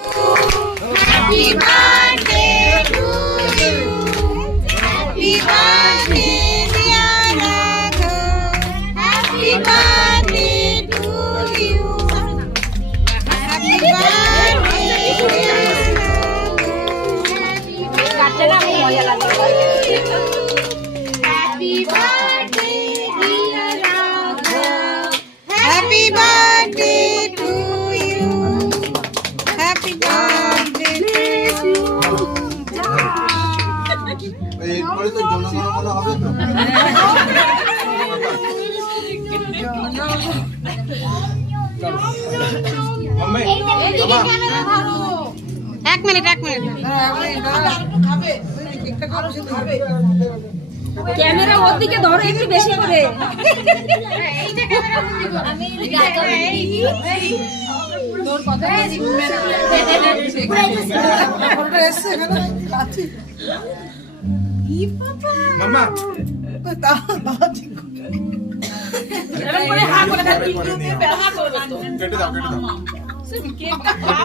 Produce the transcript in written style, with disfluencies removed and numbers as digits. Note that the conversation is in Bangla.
Happy birthday to you. Happy birthday, dear Raghav. Happy birthday to you. Happy birthday, dear Happy birthday, dear Raghav. Happy birthday to you. Happy birthday to you. এরপরে তো জনগণনা হবে তো। মাম্মি, এক মিনিট ক্যামেরা ওর দিকে ধরো একটু বেশি করে। মাম্মা কেটে দাও